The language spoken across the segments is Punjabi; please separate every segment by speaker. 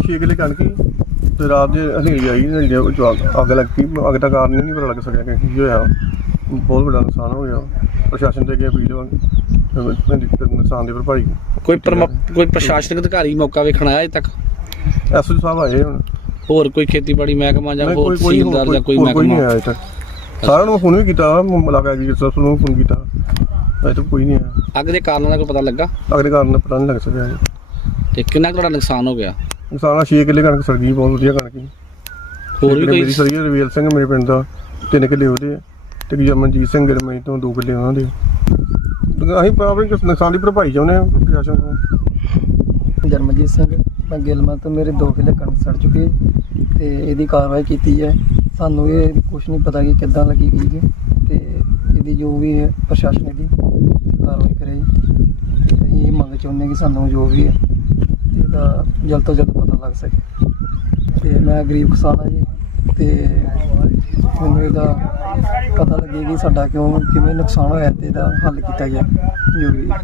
Speaker 1: 6 ਕਿੱਲੇ ਕਣਕ ਸੀ ਤੇ ਰਾਤ ਦੇ ਹਨੇਰੀ ਆਈ, ਹਨੇਰੀ ਅੱਗ ਲੱਗ ਗਈ। ਅੱਗ ਦਾ ਕਾਰਨ ਨਹੀਂ ਪਤਾ ਲੱਗ ਸਕਿਆ ਕਿ ਕੀ ਹੋਇਆ। ਬਹੁਤ ਵੱਡਾ ਨੁਕਸਾਨ ਹੋ ਗਿਆ। ਪ੍ਰਸ਼ਾਸਨ ਦੇ ਅੱਗੇ ਅਪੀਲ ਨੁਕਸਾਨ ਦੀ ਭਰਪਾਈ।
Speaker 2: ਕੋਈ ਪ੍ਰਸ਼ਾਸਨਿਕ ਅਧਿਕਾਰੀ ਮੌਕਾ ਵੇਖਣ ਆਇਆ ਅਜੇ ਤੱਕ?
Speaker 1: ਐਸਓ ਸਾਹਿਬ ਆਏ ਹੁਣ।
Speaker 2: ਹੋਰ ਕੋਈ ਖੇਤੀਬਾੜੀ ਮਹਿਕਮਾ ਜਾਂ ਹੋਰ ਤਹਿਸੀਲਦਾਰ ਜਾਂ ਕੋਈ
Speaker 1: ਨਹੀਂ
Speaker 2: ਮਹਿਕਮਾ?
Speaker 1: ਆਇਆ ਅਜੇ ਤੱਕ। ਸਾਰਿਆਂ ਨੂੰ ਫੋਨ ਵੀ ਕੀਤਾ, ਮੁਲਾਕਾਤ ਐਗਰੀਕਲਚਰ ਨੂੰ ਫੋਨ ਕੀਤਾ, ਅਜੇ ਤੱਕ ਕੋਈ ਨਹੀਂ ਆਇਆ।
Speaker 2: ਅੱਗ ਦੇ ਕਾਰਨਾਂ ਦਾ ਕੋਈ ਪਤਾ ਲੱਗਾ?
Speaker 1: ਅੱਗ ਦੇ ਕਾਰਨ ਦਾ ਪਤਾ ਨਹੀਂ ਲੱਗ ਸਕਿਆ ਜੀ।
Speaker 2: ਤੇ ਕਿੰਨਾ ਕੁ ਤੁਹਾਡਾ ਨੁਕਸਾਨ ਹੋ ਗਿਆ?
Speaker 1: ਨੁਕਸਾਨ 6 ਕਿੱਲੇ ਕਣਕ ਸੜ ਗਈ, ਬਹੁਤ ਵਧੀਆ ਕਣਕ ਸੀ।
Speaker 2: ਹੋਰ ਵੀ
Speaker 1: ਮੇਰੀ ਸੜੀ ਰਵੀਲ ਸਿੰਘ ਮੇਰੇ ਪਿੰਡ ਦਾ, 3 ਕਿੱਲੇ ਉਹਦੇ ਤੇ ਜਮਨਜੀਤ ਸਿੰਘ ਗਰਮਈ ਤੋਂ 2 ਕਿੱਲੇ ਉਹਨਾਂ ਦੇ। ਅਸੀਂ ਆਪਣੇ ਨੁਕਸਾਨ ਦੀ ਭਰਪਾਈ ਚਾਹੁੰਦੇ ਹਾਂ ਪ੍ਰਸ਼ਾਸਨ ਤੋਂ।
Speaker 3: ਜਰਮਨਜੀਤ ਸਿੰਘ ਮੈਂ ਗਿਲਮਾ ਤੋਂ, ਮੇਰੇ 2 ਕਿੱਲੇ ਕਣਕ ਸੜ ਚੁੱਕੀ ਤੇ ਇਹਦੀ ਕਾਰਵਾਈ ਕੀਤੀ ਹੈ। ਸਾਨੂੰ ਇਹ ਕੁਛ ਨਹੀਂ ਪਤਾ ਕਿ ਕਿੱਦਾਂ ਲੱਗੀ ਗਈ ਜੀ, ਤੇ ਇਹਦੀ ਜੋ ਵੀ ਹੈ ਪ੍ਰਸ਼ਾਸਨ ਦੀ ਕਾਰਵਾਈ ਕਰੇ। ਤੇ ਅਸੀਂ ਇਹ ਮੰਗ ਚਾਹੁੰਦੇ ਕਿ ਸਾਨੂੰ ਜੋ ਵੀ ਹੈ ਇਹਦਾ ਜਲਦ ਤੋਂ ਜਲਦ ਪਤਾ ਲੱਗ ਸਕੇ। ਤੇ ਮੈਂ ਗਰੀਬ ਕਿਸਾਨ ਹਾਂ ਜੀ, ਤੇ ਮੈਨੂੰ ਇਹਦਾ ਪਤਾ ਲੱਗੇ ਕਿ ਸਾਡਾ ਕਿਵੇਂ ਨੁਕਸਾਨ ਹੋਇਆ ਤੇ ਇਹਦਾ ਹੱਲ ਕੀਤਾ ਜਾਏ ਜੋ ਵੀ।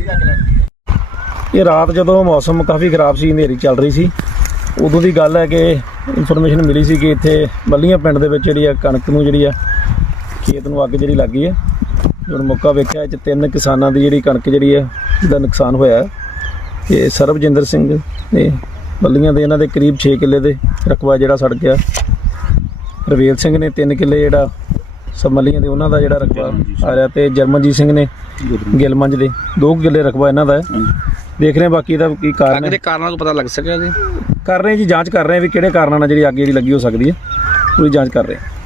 Speaker 4: ਇਹ ਰਾਤ ਜਦੋਂ ਮੌਸਮ ਕਾਫੀ ਖਰਾਬ ਸੀ, ਹਨੇਰੀ ਚੱਲ ਰਹੀ ਸੀ, ਉਦੋਂ ਦੀ ਗੱਲ ਹੈ ਕਿ ਇਨਫੋਰਮੇਸ਼ਨ ਮਿਲੀ ਸੀ ਕਿ ਇੱਥੇ ਬੱਲੀਆਂ ਪਿੰਡ ਦੇ ਵਿੱਚ ਜਿਹੜੀ ਆ ਕਣਕ ਨੂੰ ਜਿਹੜੀ ਆ ਖੇਤ ਨੂੰ ਅੱਗ ਜਿਹੜੀ ਲੱਗ ਗਈ ਹੈ। ਜਦੋਂ ਮੌਕਾ ਵੇਖਿਆ ਇਹ 'ਚ 3 ਕਿਸਾਨਾਂ ਦੀ ਜਿਹੜੀ ਕਣਕ ਜਿਹੜੀ ਹੈ ਦਾ ਨੁਕਸਾਨ ਹੋਇਆ। ਤੇ ਸਰਬਜਿੰਦਰ ਸਿੰਘ ਨੇ ਬੱਲੀਆਂ ਦੇ, ਇਹਨਾਂ ਦੇ ਕਰੀਬ 6 ਕਿੱਲੇ ਦੇ ਰਕਬਾ ਜਿਹੜਾ ਸੜ ਗਿਆ। ਰਵੇਲ ਸਿੰਘ ਨੇ 3 ਕਿੱਲੇ ਜਿਹੜਾ ਸਮੱਲੀਆਂ ਦੇ ਉਹਨਾਂ ਦਾ ਜਿਹੜਾ ਰਕਬਾ ਆ ਰਿਹਾ, ਤੇ ਜਰਮਨਜੀਤ ਸਿੰਘ ਨੇ ਗਿਲਮੰਜ ਦੇ 2 ਕਿੱਲੇ ਰਕਬਾ ਇਹਨਾਂ ਦਾ ਹੈ। ਦੇਖ ਰਹੇ ਬਾਕੀ ਦਾ ਕੀ ਕਾਰਨ
Speaker 2: ਅੱਗ ਦੇ ਕਾਰਨਾਂ ਦਾ ਪਤਾ ਲੱਗ ਸਕਿਆ ਜੀ?
Speaker 4: ਕਰ ਰਹੇ ਜੀ, ਜਾਂਚ ਕਰ ਰਹੇ ਵੀ ਕਿਹੜੇ ਕਾਰਨਾਂ ਨਾਲ ਜਿਹੜੀ ਅੱਗ ਜਿਹੜੀ ਲੱਗੀ ਹੋ ਸਕਦੀ ਹੈ, ਪੂਰੀ ਜਾਂਚ ਕਰ ਰਹੇ।